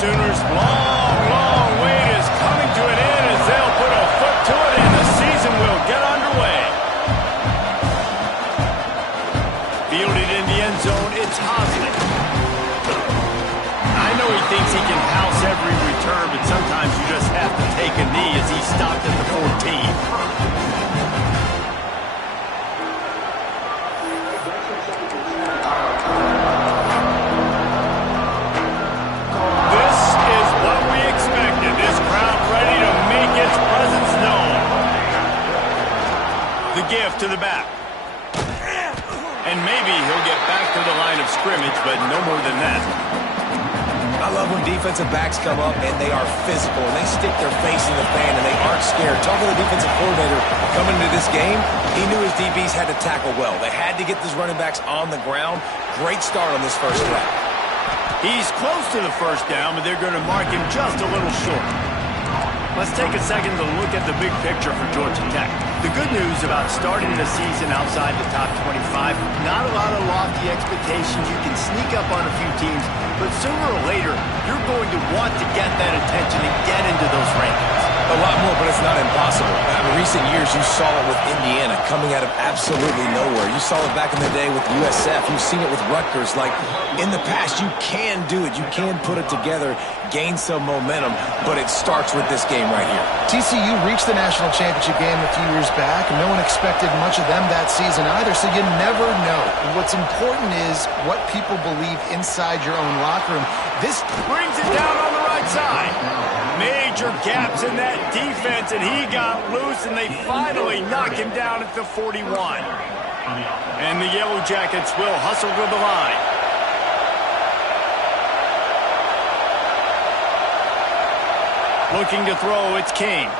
Sooners' long wait is coming to an end as they'll put a foot to it and the season will get underway. Fielded in the end zone, it's Hosley. I know he thinks he can house every return, but sometimes you just have to take a knee as he stopped at the 14. Gift to the back. And maybe he'll get back to the line of scrimmage, but no more than that. I love when defensive backs come up and they are physical and they stick their face in the fan and they aren't scared. Talking to the defensive coordinator coming into this game, he knew his DBs had to tackle well. They had to get these running backs on the ground. Great start on this first drive. He's close to the first down, but they're going to mark him just a little short. Let's take a second to look at the big picture for Georgia Tech. The good news about starting the season outside the top 25, not a lot of lofty expectations. You can sneak up on a few teams, but sooner or later, you're going to want to get that attention and get into those rankings. A lot more, but it's not impossible. In recent years, you saw it with Indiana coming out of absolutely nowhere. You saw it back in the day with USF. You've seen it with Rutgers. Like, in the past, you can do it. You can put it together, gain some momentum, but it starts with this game right here. TCU reached the national championship game a few years back, and no one expected much of them that season either, so you never know. And what's important is what people believe inside your own locker room. This brings it down on the right side. Major gaps in that defense, and he got loose, and they finally knock him down at the 41. And the Yellow Jackets will hustle to the line. Looking to throw, it's King.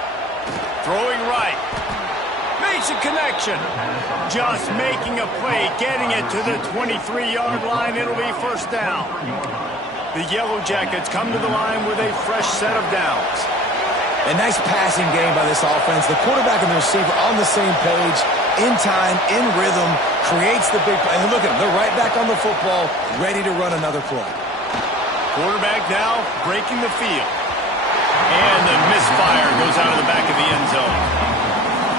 Throwing right. Makes a connection. Just making a play, getting it to the 23-yard line. It'll be first down. The Yellow Jackets come to the line with a fresh set of downs. A nice passing game by this offense. The quarterback and the receiver on the same page, in time, in rhythm, creates the big play. And look at them. They're right back on the football, ready to run another play. Quarterback now breaking the field. And the misfire goes out of the back of the end zone.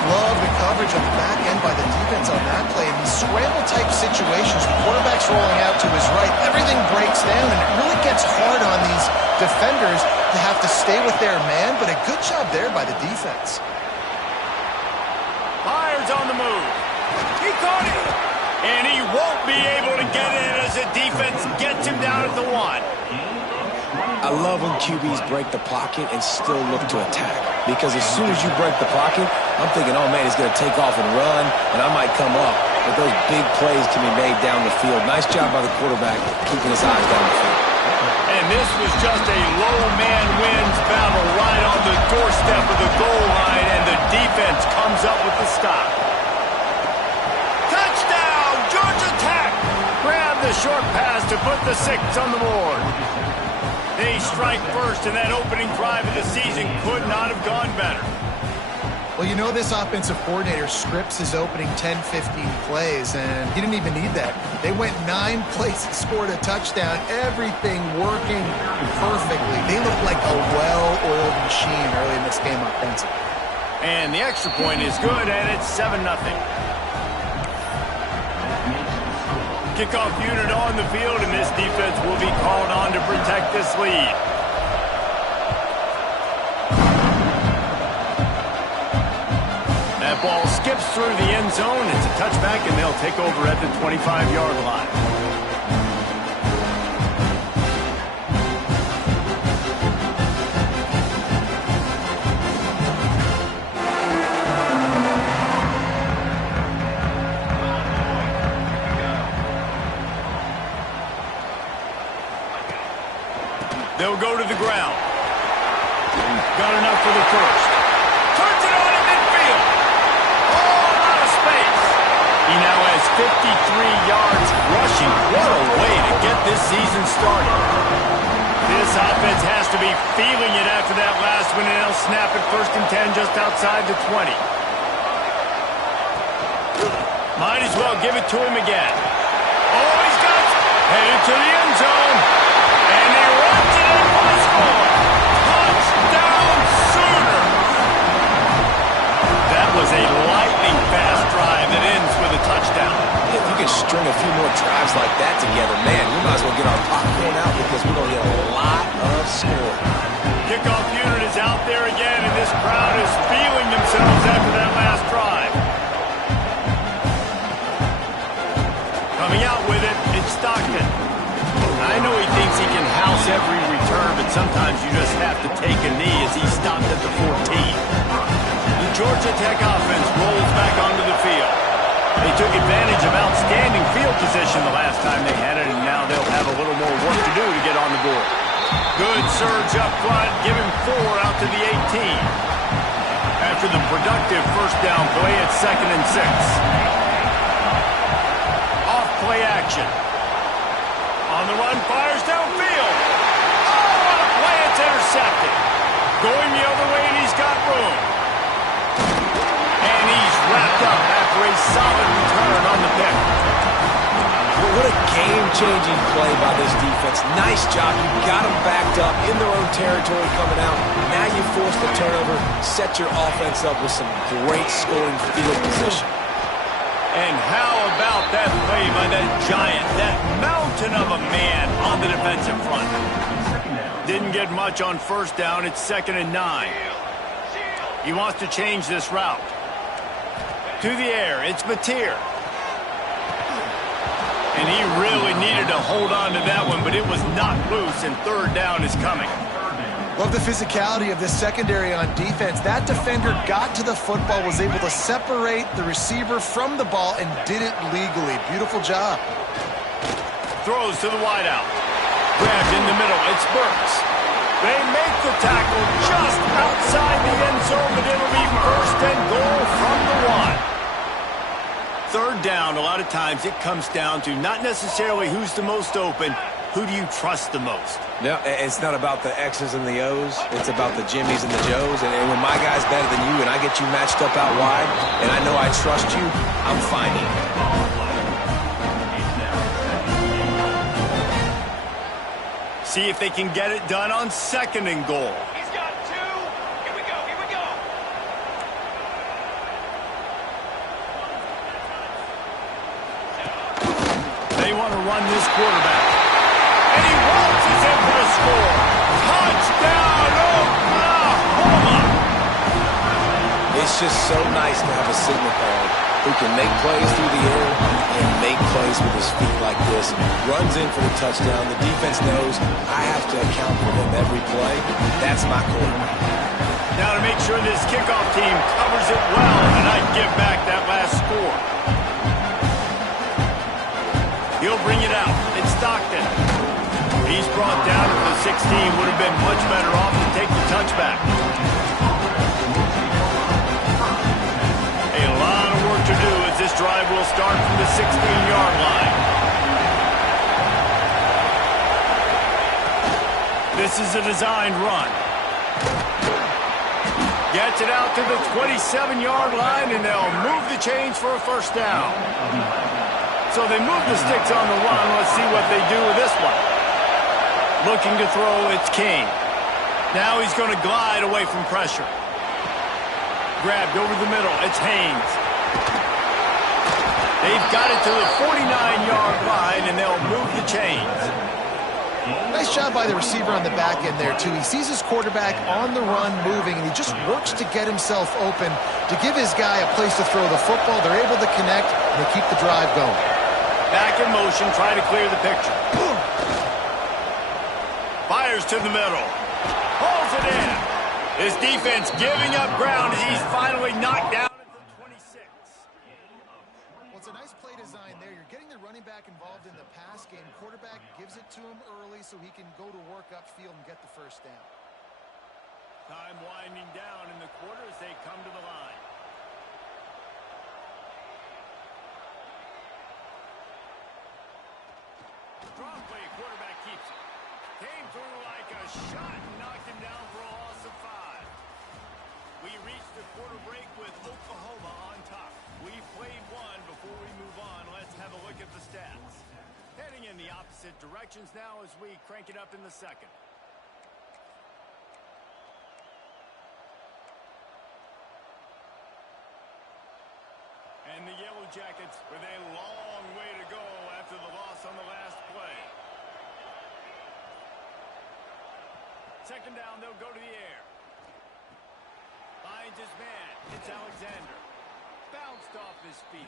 Love the coverage on the back end by the defense on that play. In these scramble-type situations, the quarterback's rolling out to his right. Everything breaks down, and it really gets hard on these defenders to have to stay with their man, but a good job there by the defense. Myers on the move. He caught it. And he won't be able to get in as the defense gets him down at the 1. I love when QBs break the pocket and still look to attack. Because as soon as you break the pocket, I'm thinking, oh man, he's going to take off and run, and I might come up. But those big plays can be made down the field. Nice job by the quarterback keeping his eyes down the field. And this was just a low man wins battle right on the doorstep of the goal line, and the defense comes up with the stop. Touchdown, Georgia Tech! Grab the short pass to put the 6 on the board. They strike first, and that opening drive of the season could not have gone better. Well, you know, this offensive coordinator scripts his opening 10, 15 plays, and he didn't even need that. They went 9 plays and scored a touchdown, everything working perfectly. They looked like a well-oiled machine early in this game offensively. And the extra point is good, and it's 7-0. Kickoff unit on the field, and this defense will be called on to protect this lead. That ball skips through the end zone. It's a touchback, and they'll take over at the 25-yard line. They'll go to the ground. Got enough for the first. Turns it on in midfield. All out of space. He now has 53 yards rushing. What a way to get this season started. This offense has to be feeling it after that last one, and they'll snap it 1st and 10 just outside the 20. Might as well give it to him again. Oh, he's got it. Headed to the end zone. And he runs it in for the score. know he thinks he can house every return, but sometimes you just have to take a knee as he stopped at the 14. The Georgia Tech offense rolls back onto the field. They took advantage of outstanding field position the last time they had it, and now they'll have a little more work to do to get on the board. Good surge up front, give him 4 out to the 18. After the productive first down play at 2nd and 6. Off play action. On the run, fires downfield. Oh, what a play, it's intercepted. Going the other way, and he's got room. And he's wrapped up after a solid return on the pick. What a game-changing play by this defense. Nice job. You got them backed up in their own territory coming out. Now you force the turnover, set your offense up with some great scoring field position. And how about that play by that giant, that mountain of a man on the defensive front? Didn't get much on first down. It's 2nd and 9. He wants to change this route. To the air, it's Mateer. And he really needed to hold on to that one, but it was knocked loose, and 3rd down is coming. Love the physicality of this secondary on defense. That defender got to the football, was able to separate the receiver from the ball, and did it legally. Beautiful job. Throws to the wideout. Grabbed in the middle. It's Burks. They make the tackle just outside the end zone, but it'll be 1st and goal from the 1. 3rd down, a lot of times it comes down to not necessarily who's the most open, who do you trust the most? No, it's not about the X's and the O's. It's about the Jimmies and the Joes. And when my guy's better than you and I get you matched up out wide and I know I trust you, I'm finding it. See if they can get it done on 2nd and goal. He's got 2. Here we go, here we go. They want to run this quarterback. And he waltzes in for the score. Touchdown, Oklahoma! It's just so nice to have a signal call who can make plays through the air and make plays with his feet like this. Runs in for the touchdown. The defense knows I have to account for him every play. That's my quarterback. Now to make sure this kickoff team covers it well and I give back that last score. He'll bring it out. It's Stockton. He's brought down to the 16. Would have been much better off to take the touchback. A lot of work to do as this drive will start from the 16-yard line. This is a designed run. Gets it out to the 27-yard line, and they'll move the chains for a 1st down. So they move the sticks on the run. Let's see what they do with this one. Looking to throw, it's King. Now he's going to glide away from pressure. Grabbed over the middle, it's Haynes. They've got it to the 49-yard line, and they'll move the chains. Nice job by the receiver on the back end there, too. He sees his quarterback on the run moving, and he just works to get himself open to give his guy a place to throw the football. They're able to connect, and they keep the drive going. Back in motion, try to clear the picture. Fires to the middle. Pulls it in. His defense giving up ground as he's finally knocked down at the 26. Well, it's a nice play design there. You're getting the running back involved in the pass game. Quarterback gives it to him early so he can go to work upfield and get the 1st down. Time winding down in the quarter as they come to the line. Drop play, quarterback keeps it. Came through like a shot and knocked him down for a loss of 5. We reached the quarter break with Oklahoma on top. We played one before we move on. Let's have a look at the stats. Heading in the opposite directions now as we crank it up in the 2nd. And the Yellow Jackets with a long way to go after the loss on the last play. 2nd down, they'll go to the air. Finds his man. It's Alexander. Bounced off his feet.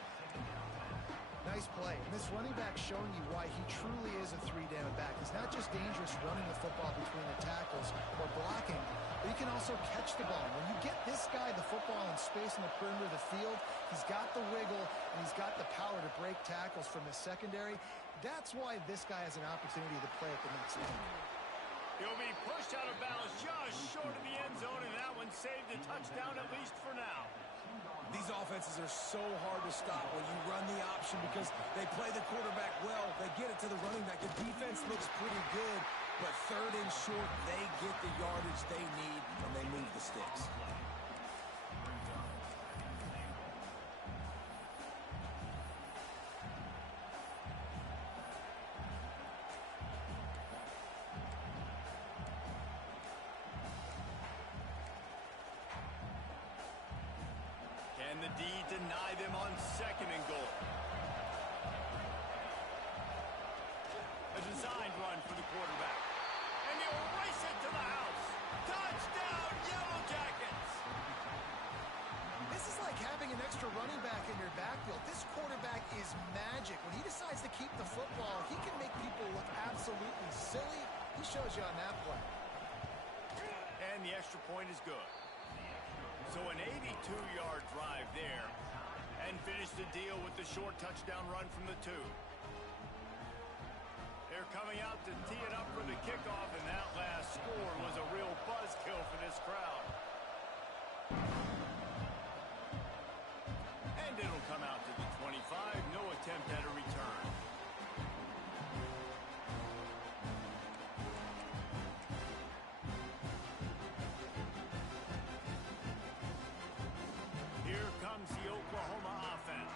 nice play. And this running back showing you why he truly is a three-down back. He's not just dangerous running the football between the tackles or blocking, but he can also catch the ball. When you get this guy the football in space in the perimeter of the field, he's got the wiggle and he's got the power to break tackles from the secondary. That's why this guy has an opportunity to play at the next level. He'll be pushed out of bounds just short of the end zone, and that one saved a touchdown at least for now. These offenses are so hard to stop when you run the option because they play the quarterback well. They get it to the running back. The defense looks pretty good, but third and short, they get the yardage they need, and they move the sticks. Can the D deny them on second and goal? A designed run for the quarterback. And he'll race it to the house. Touchdown, Yellow Jackets! This is like having an extra running back in your backfield. This quarterback is magic. When he decides to keep the football, he can make people look absolutely silly. He shows you on that play. And the extra point is good. So an 82-yard drive there, and finish the deal with the short touchdown run from the 2. They're coming out to tee it up for the kickoff, and that last score was a real buzzkill for this crowd. And it'll come out to the 25, no attempt at a return. Here comes the Oklahoma offense.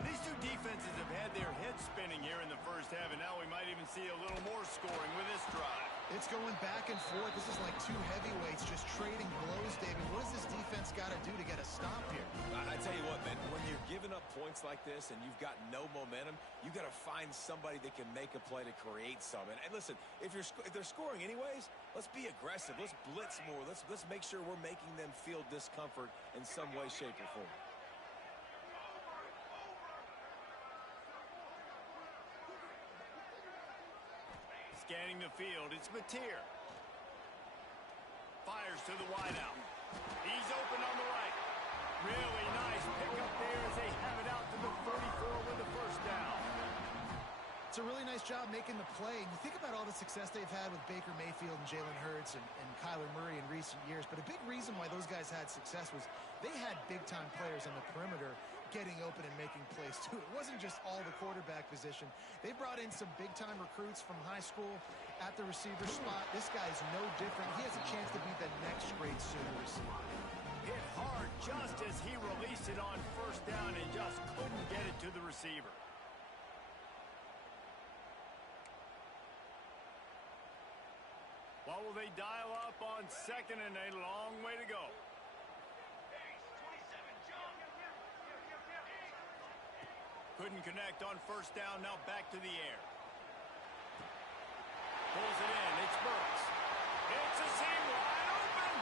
These two defenses have had their heads spinning here in the first half, and now we might even see a little more scoring with this drive. It's going back and forth. This is like two heavyweights just trading blows, David. What does this defense got to do to get a stop here? I tell you what, man, when you're giving up points like this and you've got no momentum, you got to find somebody that can make a play to create some. And listen, if they're scoring anyways, let's be aggressive. Let's blitz more. Let's make sure we're making them feel discomfort in some way, shape, or form. Scanning the field, it's Mateer. Fires to the wideout. He's open on the right. Really nice pickup there as they have it out to the 34 with the first down. It's a really nice job making the play. And you think about all the success they've had with Baker Mayfield and Jalen Hurts and Kyler Murray in recent years. But a big reason why those guys had success was they had big-time players on the perimeter getting open and making plays, too. It wasn't just all the quarterback position. They brought in some big-time recruits from high school at the receiver spot. This guy's no different. He has a chance to be the next great Sooner receiver. Hit hard just as he released it on first down and just couldn't get it to the receiver. What will they dial up on second, and a long way to go? Couldn't connect on first down, now back to the air. Pulls it in, it's Burks. It's a seam wide open.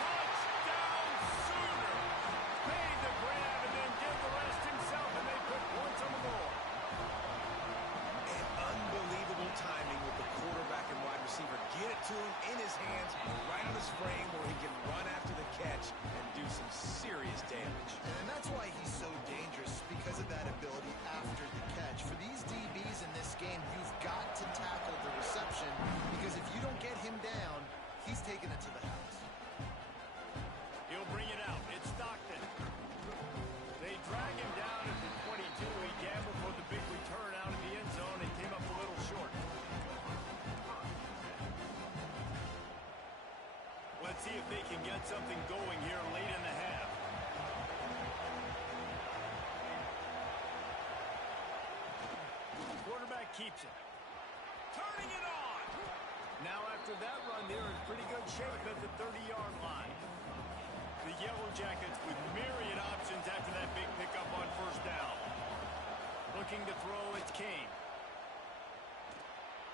Touchdown Sooner. Made the grab and then did the rest himself, and they put points on the board. And unbelievable timing with the quarterback and wide receiver. Get it to him in his hands, right on his frame where he can run after the catch and do some serious damage. And that's why he's so dangerous, because of that ability after the catch. For these DBs in this game, you've got to tackle the reception, because if you don't get him down, he's taking it to the house. He'll bring it out. It's Stockton. They drag him down at the 22. He gambled for the big return out of the end zone and came up a little short. Let's see if they can get something going here late in the half. Quarterback keeps it. Turning it on! Now after that run, they're in pretty good shape at the 30-yard line. The Yellow Jackets with myriad options after that big pickup on first down. Looking to throw, it's Kane.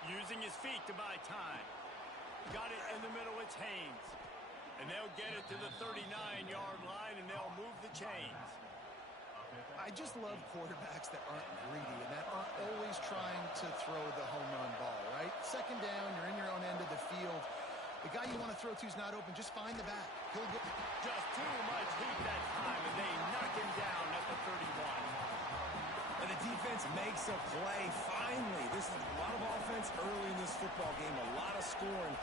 Using his feet to buy time. Got it in the middle, it's Haynes. And they'll get it to the 39-yard line, and they'll move the chains. I just love quarterbacks that aren't greedy and that aren't always trying to throw the home run ball, right? Second down, you're in your own end of the field. The guy you want to throw to is not open. Just find the back. He'll get... Just too much heat that time, and they knock him down at the 31. And the defense makes a play. Finally, this is a lot of offense early in this football game, a lot of scoring.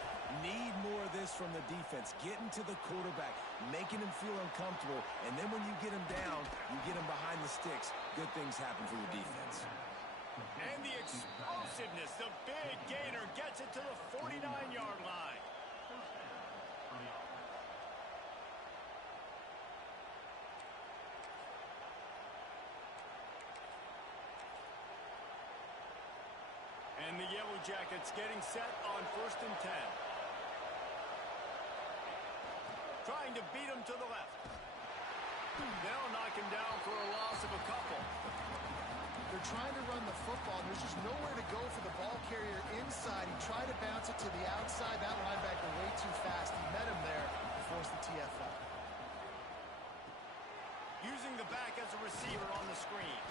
Need more of this from the defense. Getting to the quarterback, making him feel uncomfortable, and then when you get him down, you get him behind the sticks. Good things happen for your defense. And the explosiveness, the big gainer gets it to the 49-yard line. And the Yellow Jackets getting set on 1st and 10. Trying to beat him to the left. They'll knock him down for a loss of a couple. They're trying to run the football. There's just nowhere to go for the ball carrier inside. He tried to bounce it to the outside. That linebacker way too fast. He met him there and forced the TFL. Using the back as a receiver on the screen.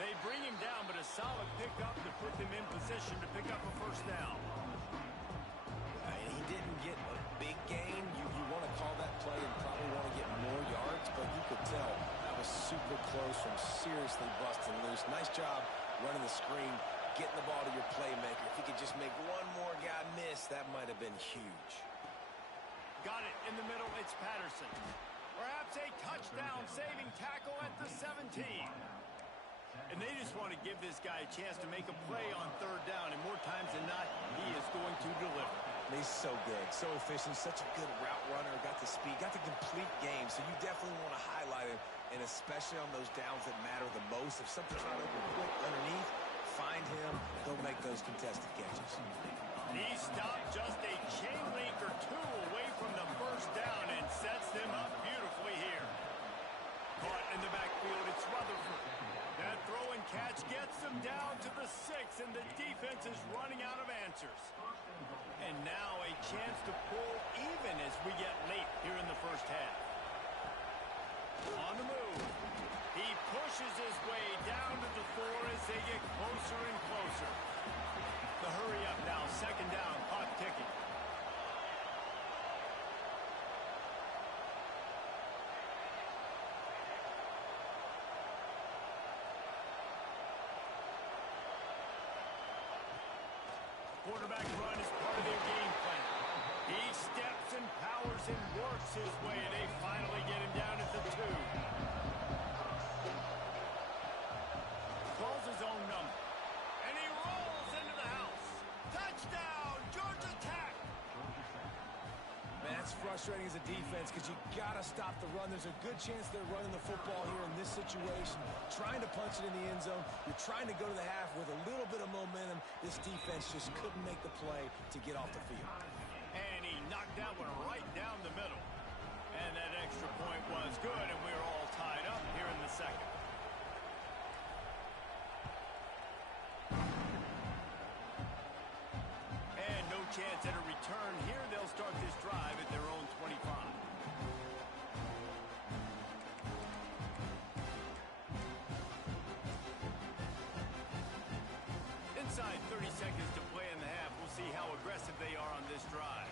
They bring him down, but a solid pickup to put them in position to pick up a first down. He didn't get a big gain. You want to call that play and probably want to get more yards, but you could tell that was super close from seriously busting loose. Nice job running the screen, getting the ball to your playmaker. If he could just make one more guy miss, that might have been huge. Got it in the middle. It's Patterson. Perhaps a touchdown-saving tackle at the 17. And they just want to give this guy a chance to make a play on 3rd down, and more times than not, he is going to deliver. He's so good, so efficient, such a good route runner, got the speed, got the complete game, so you definitely want to highlight him, and especially on those downs that matter the most. If something's not open quick underneath, find him, he'll make those contested catches. He stopped just a chain link or two away from the first down and sets them up beautifully here. Caught in the backfield, it's Rutherford. That throw and catch gets them down to the 6, and the defense is running out of answers. And now a chance to pull even as we get late here in the first half. On the move. He pushes his way down to the 4 as they get closer and closer. The hurry up now, 2nd down, clock ticking. Quarterback run is part of their game plan. He steps and powers and works his way, and they finally get him down at the 2. Calls his own number. And he rolls into the house. Touchdown, Georgia Tech! Man, that's frustrating as a defense because you got to stop the run. There's a good chance they're running the football here in this situation, trying to punch it in the end zone. You're trying to go to the half with a little bit of momentum. This defense just couldn't make the play to get off the field. And he knocked that one right down the middle. And that extra point was good, and we're all tied up here in the 2nd. And no chance at a return here. They'll start this drive at their own 25. Inside 30 seconds to play in the half. We'll see how aggressive they are on this drive.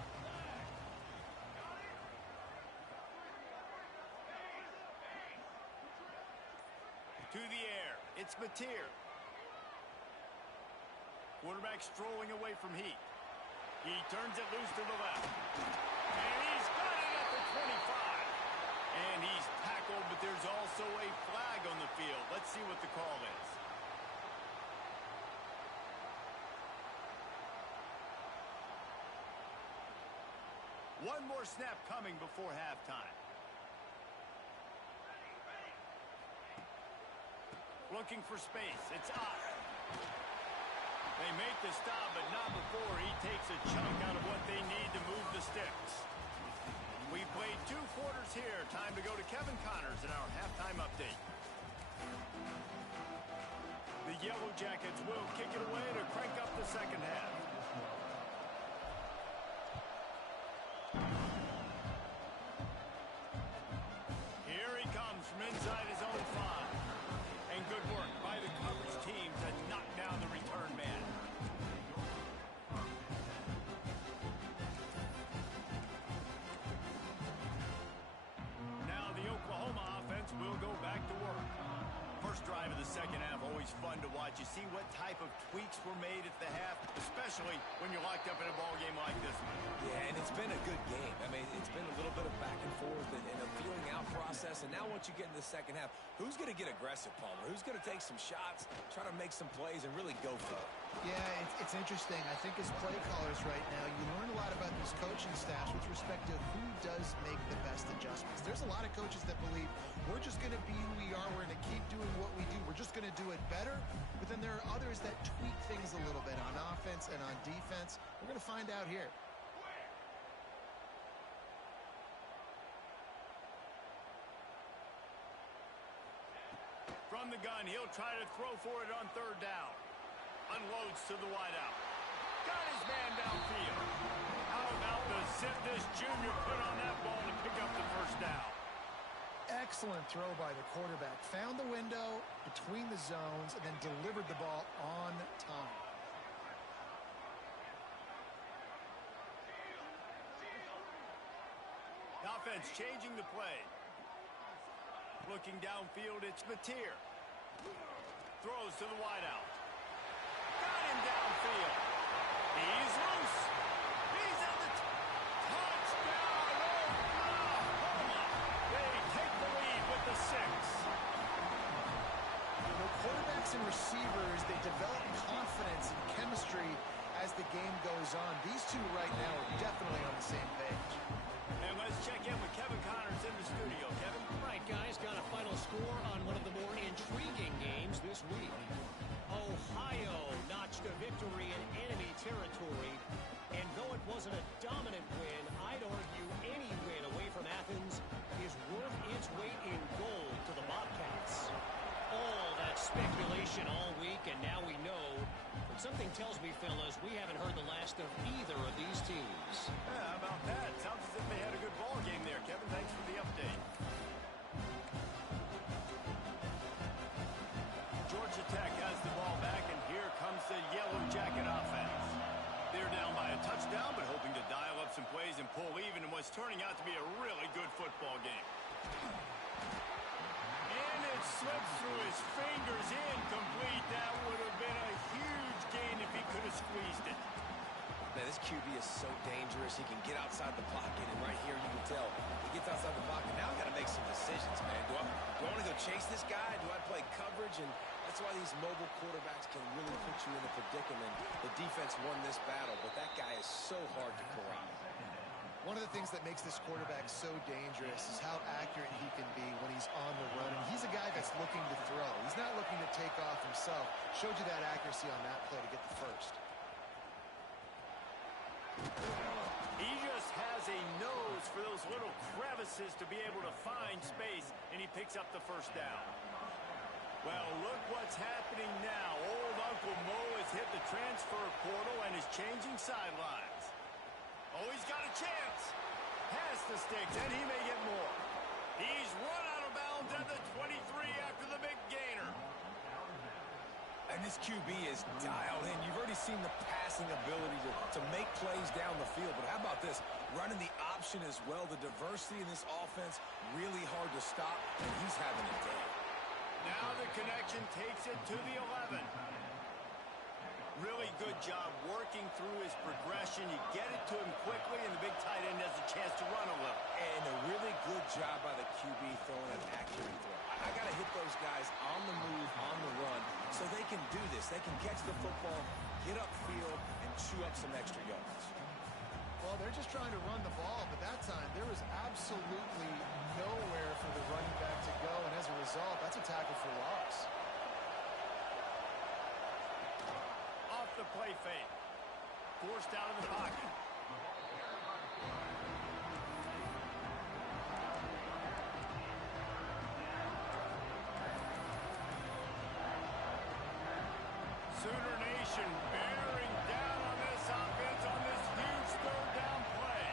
To the air. It's Mateer. Quarterback strolling away from heat. He turns it loose to the left. And he's got it at the 25. And he's tackled, but there's also a flag on the field. Let's see what the call is. One more snap coming before halftime. Looking for space. It's Ott. They make the stop, but not before he takes a chunk out of what they need to move the sticks. We played 2 quarters here. Time to go to Kevin Connors in our halftime update. The Yellow Jackets will kick it away to crank up the 2nd half. Here he comes from inside his own 5. the second half, always fun to watch. You see what type of tweaks were made at the half, especially when you're locked up in a ball game like this one. Yeah, and it's been a good game. I mean, it's been a little bit of back and forth and a feeling out process. And now once you get into the second half, who's going to get aggressive, Palmer? Who's going to take some shots, try to make some plays, and really go for it? Yeah, it's interesting. I think as play callers right now, you learn a lot about these coaching staffs with respect to who does make the best adjustments. There's a lot of coaches that believe we're just going to be who we are. We're going to keep doing what we do. We're just going to do it better. But then there are others that tweak things a little bit on offense and on defense. We're going to find out here. From the gun, he'll try to throw for it on third down. Unloads to the wideout. Got his man downfield. How about the zip this junior put on that ball to pick up the first down? Excellent throw by the quarterback. Found the window between the zones and then delivered the ball on time. The offense changing the play. Looking downfield, it's Mateer. Throws to the wideout. Got him downfield. He's loose. He's at the touchdown. Oklahoma. They take the lead with the 6. Quarterbacks and receivers, they develop confidence and chemistry as the game goes on. These two right now are definitely on the same page. And let's check in with Kevin Connors in the studio. Kevin? Right, guys, got a final score on one of the more intriguing games this week. Ohio notched a victory in enemy territory, and though it wasn't a dominant win, I'd argue any win away from Athens is worth its weight in gold to the Bobcats. All that speculation all week, and now we know. But something tells me, fellas, we haven't heard the last of either of these teams. Yeah, how about that? Sounds as if they had a good ball game there, Kevin. Thanks for the update. Georgia Tech has the ball back, and here comes the Yellow Jacket offense. They're down by a touchdown, but hoping to dial up some plays and pull even in what's turning out to be a really good football game. And it slips through his fingers, incomplete. That would have been a huge gain if he could have squeezed it. Man, this QB is so dangerous. He can get outside the pocket, and right here you can tell he gets outside the pocket. Now I got to make some decisions, man. Do I want to go chase this guy? Do I play coverage? And that's why these mobile quarterbacks can really put you in a predicament. The defense won this battle, but that guy is so hard to corral. One of the things that makes this quarterback so dangerous is how accurate he can be when he's on the run. And he's a guy that's looking to throw. He's not looking to take off himself. Showed you that accuracy on that play to get the first. He just has a nose for those little crevices to be able to find space, and he picks up the first down. Well, look what's happening now. Old Uncle Mo has hit the transfer portal and is changing sidelines. Oh, he's got a chance. Has the sticks, and he may get more. He's run out of bounds at the 23 after the big gainer. And this QB is dialed in. You've already seen the passing ability to make plays down the field. But how about this? Running the option as well. The diversity in this offense, really hard to stop, and he's having a day. Now the connection takes it to the 11. Really good job working through his progression. You get it to him quickly, and the big tight end has a chance to run a little. And a really good job by the QB throwing an accurate throw. I got to hit those guys on the move, on the run, so they can do this. They can catch the football, get upfield, and chew up some extra yards. Well, they're just trying to run the ball, but that time there was absolutely nowhere for the running back to go, and as a result, that's a tackle for loss. Off the play fake. Forced out of the pocket. Sooner Nation bearing down on this offense on this huge third down play.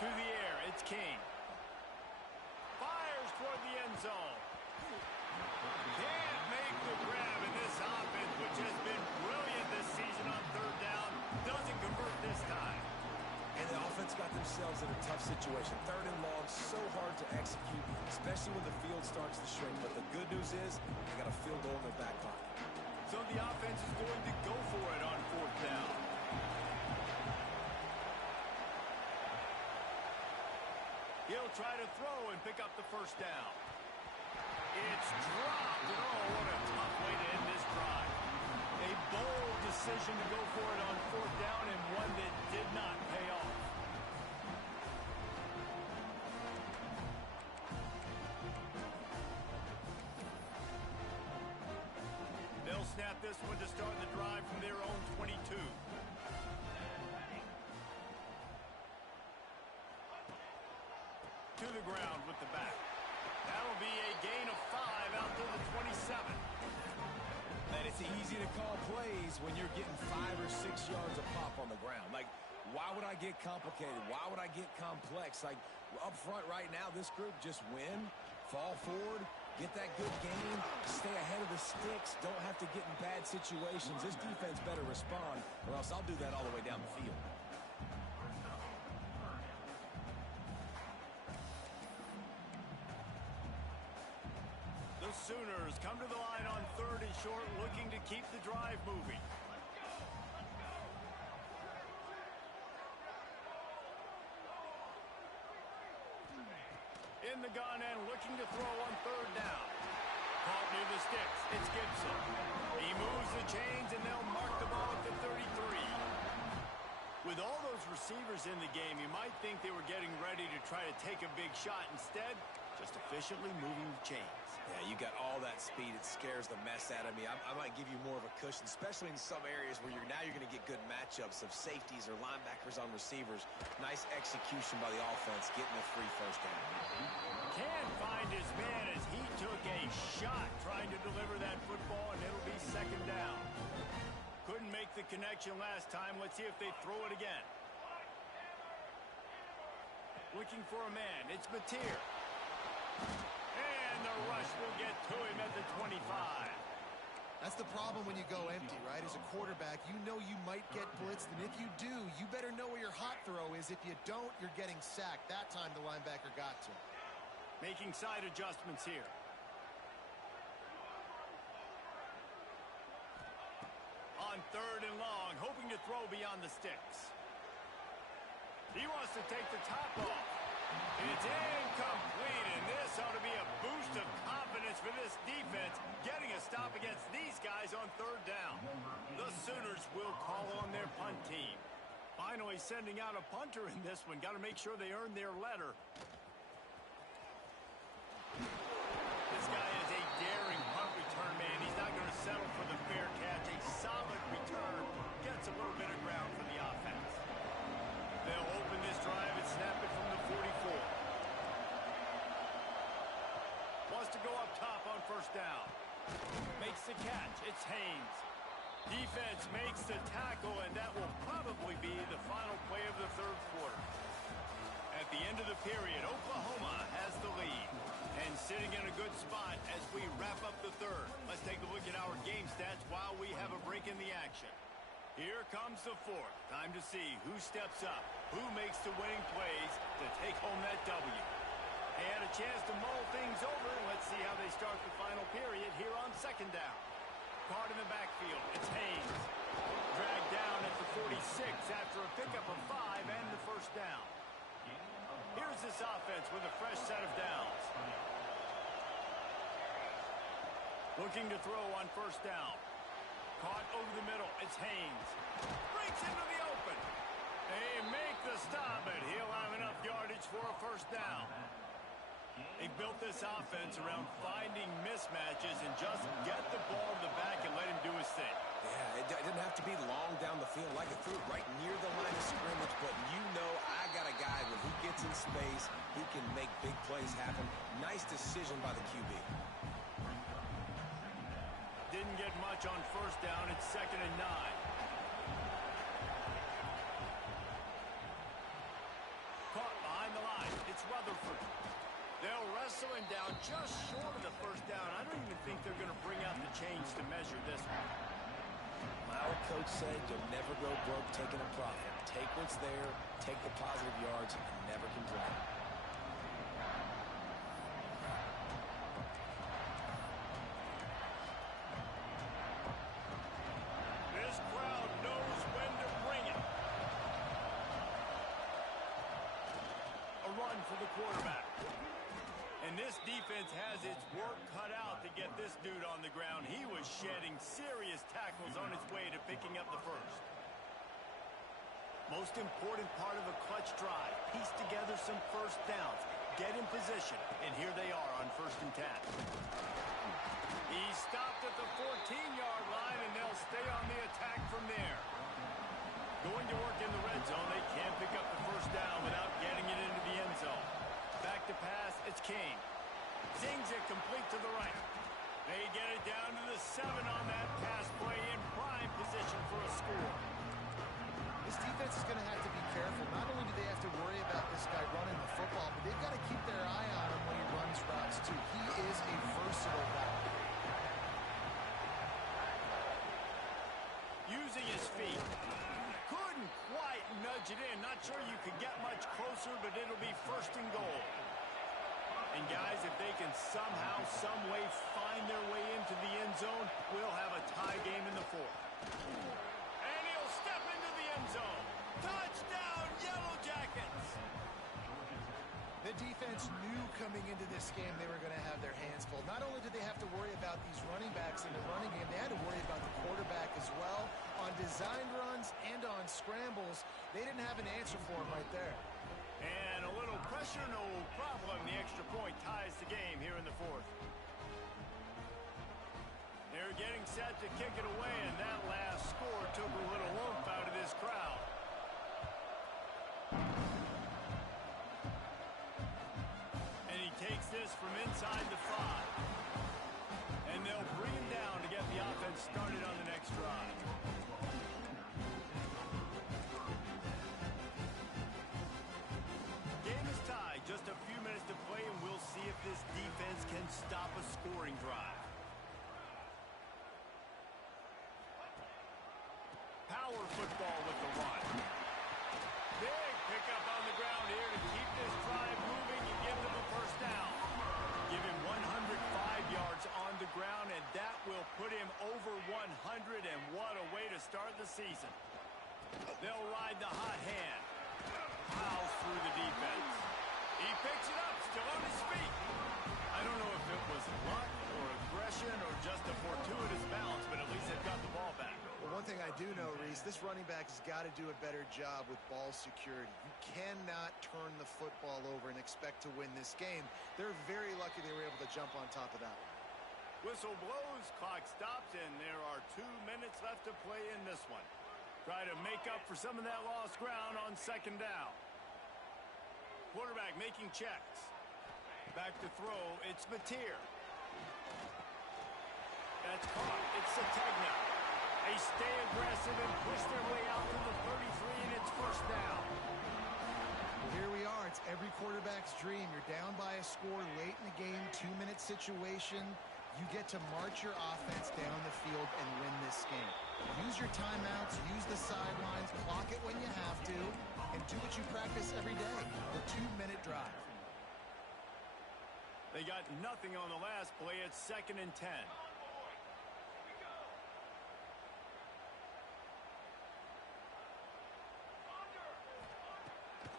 To the air, it's King. Fires toward the end zone. Can't make the grab in this offense, which has been brilliant this season on third down. Doesn't convert this time. And the offense got themselves in a tough situation. 3rd and long, so hard to execute, especially when the field starts to shrink. But the good news is they got a field goal in their back pocket. So the offense is going to go for it on 4th down. He'll try to throw and pick up the 1st down. It's dropped, and oh, what a tough way to end this drive. A bold decision to go for it on 4th down, and one that did not pay off. They'll snap this one to start the drive from their own 22. To the ground with the back. That'll be a gain of 5 out to the 27. And it's easy to call plays when you're getting 5 or 6 yards a pop on the ground. Like, why would I get complicated? Why would I get complex? Like, up front right now, this group just win, fall forward, get that good game, stay ahead of the sticks, don't have to get in bad situations. This defense better respond, or else I'll do that all the way down the field. The Sooners come to the line on 3rd and short, looking to keep the drive moving. In the gun and looking to throw on 3rd down. Caught near the sticks. It's Gibson. He moves the chains, and they'll mark the ball at the 33. With all those receivers in the game, you might think they were getting ready to try to take a big shot. Instead, just efficiently moving the chains. Yeah, you got all that speed. It scares the mess out of me. I might give you more of a cushion, especially in some areas where you're going to get good matchups of safeties or linebackers on receivers. Nice execution by the offense, getting a free 1st down. Can't find his man as he took a shot trying to deliver that football, and it'll be 2nd down. Couldn't make the connection last time. Let's see if they throw it again. Looking for a man. It's Mateer. And the rush will get to him at the 25. That's the problem when you go empty, right? As a quarterback, you know you might get blitzed, and if you do, you better know where your hot throw is. If you don't, you're getting sacked. That time the linebacker got to him. Making side adjustments here. On 3rd and long, hoping to throw beyond the sticks. He wants to take the top off. It's incomplete, and this ought to be a boost of confidence for this defense, getting a stop against these guys on 3rd down. The Sooners will call on their punt team. Finally sending out a punter in this one. Got to make sure they earn their letter. This guy is a daring punt return man. He's not going to settle for the fair catch. A solid return gets a little bit of ground for the offense. They'll open this drive and snap it from the 44. Wants to go up top on 1st down. Makes the catch. It's Haynes. Defense makes the tackle, and that will probably be the final play of the 3rd quarter. At the end of the period, Oklahoma has the lead. And sitting in a good spot as we wrap up the 3rd. Let's take a look at our game stats while we have a break in the action. Here comes the 4th. Time to see who steps up, who makes the winning plays to take home that W. They had a chance to mull things over. Let's see how they start the final period here on 2nd down. Caught in the backfield. It's Haynes. Dragged down at the 46 after a pickup of 5 and the 1st down. Here's this offense with a fresh set of downs. Looking to throw on 1st down. Caught over the middle. It's Haynes. Breaks into the open. They make the stop, but he'll have enough yardage for a 1st down. They built this offense around finding mismatches and just get the ball to the back and let him do his thing. Yeah, it didn't have to be long down the field. Like it threw it right near the line of scrimmage, but you know I got a guy when he gets in space, he can make big plays happen. Nice decision by the QB. Didn't get much on 1st down. It's 2nd and 9. Caught behind the line. It's Rutherford. They'll wrestle him down just short of the 1st down. I don't even think they're going to bring out the chains to measure this one. My old coach said you'll never go broke taking a profit. Take what's there, take the positive yards, and never complain. This crowd knows when to bring it. A run for the quarterback. And this defense has its work cut out to get this dude on the ground. He was shedding serious tackles on his way to picking up the first. Most important part of a clutch drive. Piece together some first downs. Get in position. And here they are on 1st and 10. He stopped at the 14-yard line, and they'll stay on the attack from there. Going to work in the red zone. They can't pick up the first down without getting it into the end zone. Back to pass, it's Kane. Zings it complete to the right. They get it down to the 7 on that pass play in prime position for a score. This defense is going to have to be careful. Not only do they have to worry about this guy running the football, but they've got to keep their eye on him when he runs routes too. He is a versatile guy. Using his feet. Couldn't quite nudge it in. Not sure you could get much closer, but it'll be 1st and goal. And guys, if they can somehow, some way find their way into the end zone, we'll have a tie game in the 4th. And he'll step into the end zone. Touchdown, Yellow Jackets! The defense knew coming into this game they were going to have their hands full. Not only did they have to worry about these running backs in the running game, they had to worry about the quarterback as well. On designed runs and on scrambles, they didn't have an answer for him right there. And a little pressure, no problem. The extra point ties the game here in the 4th. They're getting set to kick it away, and that last score took a little oomph out of this crowd. And he takes this from inside the 5. And they'll bring him down to get the offense started on the next drive. Game is tied. Just a few minutes to play, and we'll see if this defense can stop a scoring drive. Power football with the run. Big pickup on the ground here to keep this drive moving and give them a first down. Give him 105 yards on the ground, and that will put him over 100, and what a way to start the season. They'll ride the hot hand. Plows through the defense. He picks it up, still on his feet. I don't know if it was luck or aggression or just a fortuitous bounce, but at least they've got the ball back. Well, one thing I do know, Reese, this running back has got to do a better job with ball security. You cannot turn the football over and expect to win this game. They're very lucky they were able to jump on top of that one. Whistle blows, clock stops, and there are 2 minutes left to play in this one. Try to make up for some of that lost ground on 2nd down. Quarterback making checks. Back to throw, it's Mateer. That's caught, it's Sategna. They stay aggressive and push their way out to the 33, and it's 1st down. Here we are. It's every quarterback's dream. You're down by a score late in the game, 2-minute situation. You get to march your offense down the field and win this game. Use your timeouts, use the sidelines, clock it when you have to, and do what you practice every day, the 2-minute drive. They got nothing on the last play. It's 2nd and 10.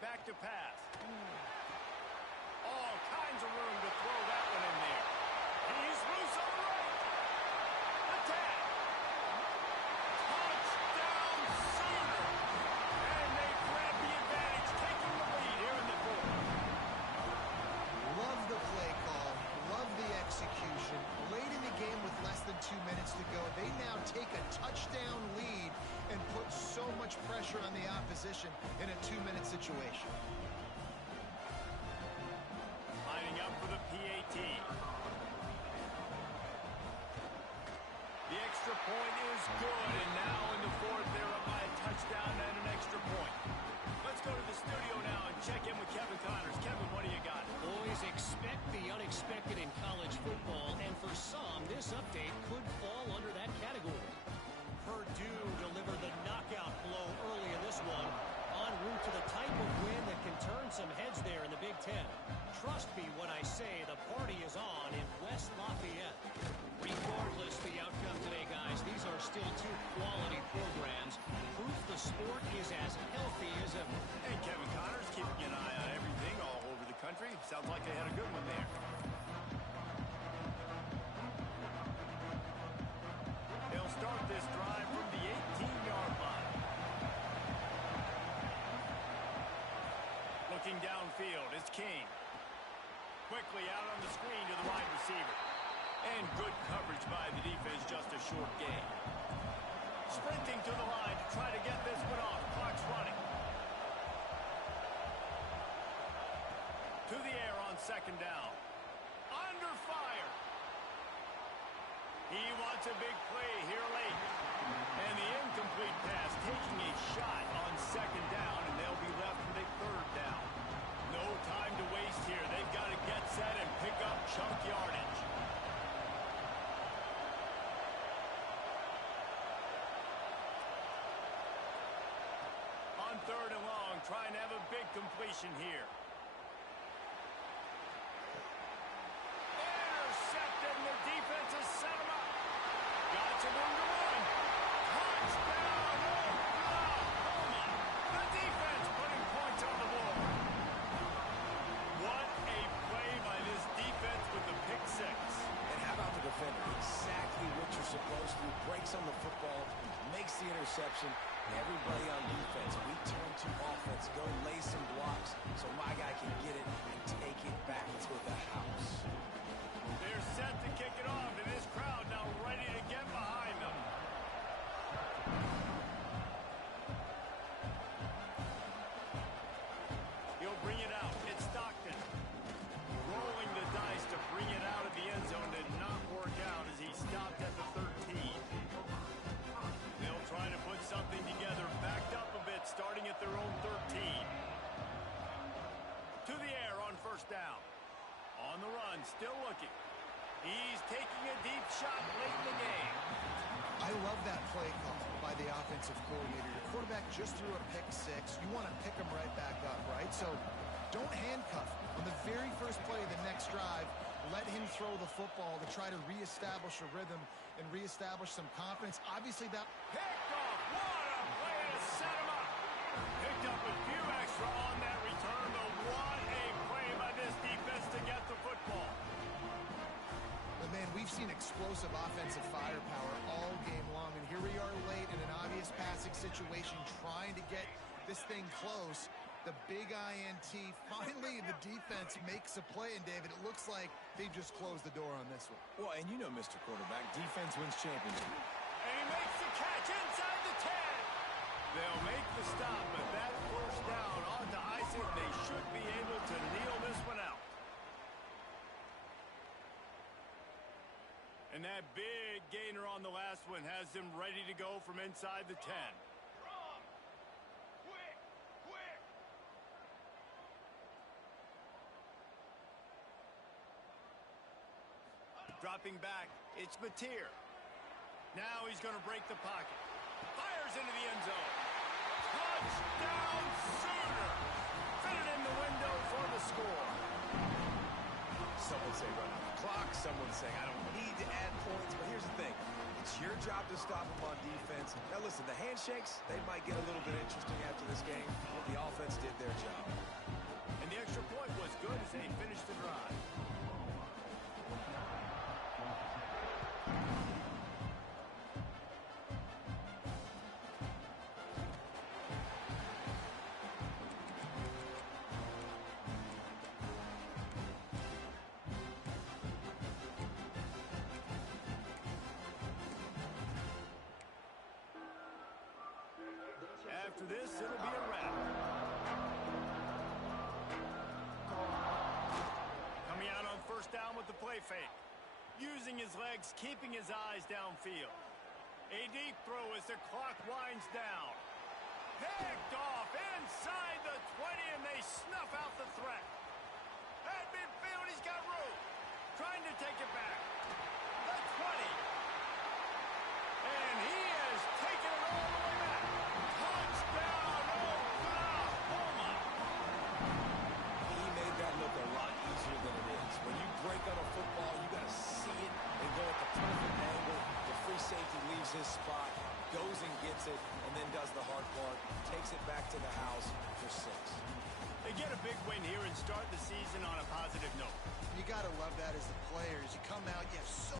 Back to pass. All kinds of room to throw that one in there. He's loose on the right. Attack. Touchdown, Sooner. And they grab the advantage, taking the lead here in the 4th. Love the play call. Love the execution. Late in the game with less than 2 minutes to go, they now take a touchdown lead and put so much pressure on the opposition in a 2-minute situation. Lining up for the PAT. The extra point is good, and now in the 4th, they're up by a touchdown and an extra point. Let's go to the studio now and check in with Kevin Connors. Kevin, what do you got? Boys, expect the unexpected in college football, and for some, this update could fall under that category. Purdue impressive. And Kevin Connor's keeping an eye on everything all over the country. Sounds like they had a good one there. They'll start this drive from the 18-yard line. Looking downfield, it's King. Quickly out on the screen to the wide receiver. And good coverage by the defense, just a short gain. Sprinting to the line to try to get this one off. Clock's running. To the air on second down. Under fire. He wants a big play here late. And the incomplete pass taking a shot on second down, and they'll be left with a third down. No time to waste here. They've got to get set and pick up chunk yardage. On third and long, trying to have a big completion here. Intercepted, and the defense has set him up. Got some room to run. Touchdown, Oklahoma. The defense putting points on the board. What a play by this defense with the pick six. And how about the defender? Exactly what you're supposed to do. Breaks on the football, makes the interception. Everybody on defense, we turn to offense. Go lay some blocks so my guy can get it and take it back to the house. They're set to kick it off, and this crowd now ready to get behind them. He'll bring it out. It's Stockton. Rolling the dice to bring it out of the end zone did not work out as he stopped at the 13. They'll try to put something together, backed up a bit, starting at their own 13. To the air on first down. On the run, still looking. He's taking a deep shot late in the game. I love that play call by the offensive coordinator. Your quarterback just threw a pick six. You want to pick him right back up, right? So don't handcuff him. On the very first play of the next drive, let him throw the football to try to reestablish a rhythm and reestablish some confidence. Obviously, that Picked off. What a play to set him up. Picked up a few extra on that return, but what a play by this defense to get the football. But, man, we've seen explosive offensive firepower all game long, and here we are late in an obvious passing situation trying to get this thing close. The big INT. Finally, the defense makes a play, and, David, it looks like they just closed the door on this one. Well, and you know, Mr. Quarterback, defense wins championships. And he makes the catch inside the 10. They'll make the stop, but that first down on to ice it. They should be able to kneel this one out. And that big gainer on the last one has them ready to go from inside the 10. Wrong. Quick, quick. Dropping back, it's Mateer. Now he's going to break the pocket. Fires into the end zone. Touchdown, Sooner! Fitted in the window for the score. Someone say run out the clock. Someone saying I don't need to add points. But here's the thing. It's your job to stop them on defense. Now listen, the handshakes, they might get a little bit interesting after this game. But the offense did their job. And the extra point was good as they finished the drive. After this, it'll be a wrap. Coming out on first down with the play fake. Using his legs, keeping his eyes downfield. A deep throw as the clock winds down. Picked off inside the 20, and they snuff out the threat. At midfield, he's got room. Trying to take it back. The 20. And he has taken it all the way back. Touchdown, Oklahoma! He made that look a lot easier than it is. When you break on a football, you got to see it and go at the perfect angle. The free safety leaves his spot, goes and gets it, and then does the hard part, takes it back to the house for 6. They get a big win here and start the season on a positive note. You got to love that as the players. You come out, you have so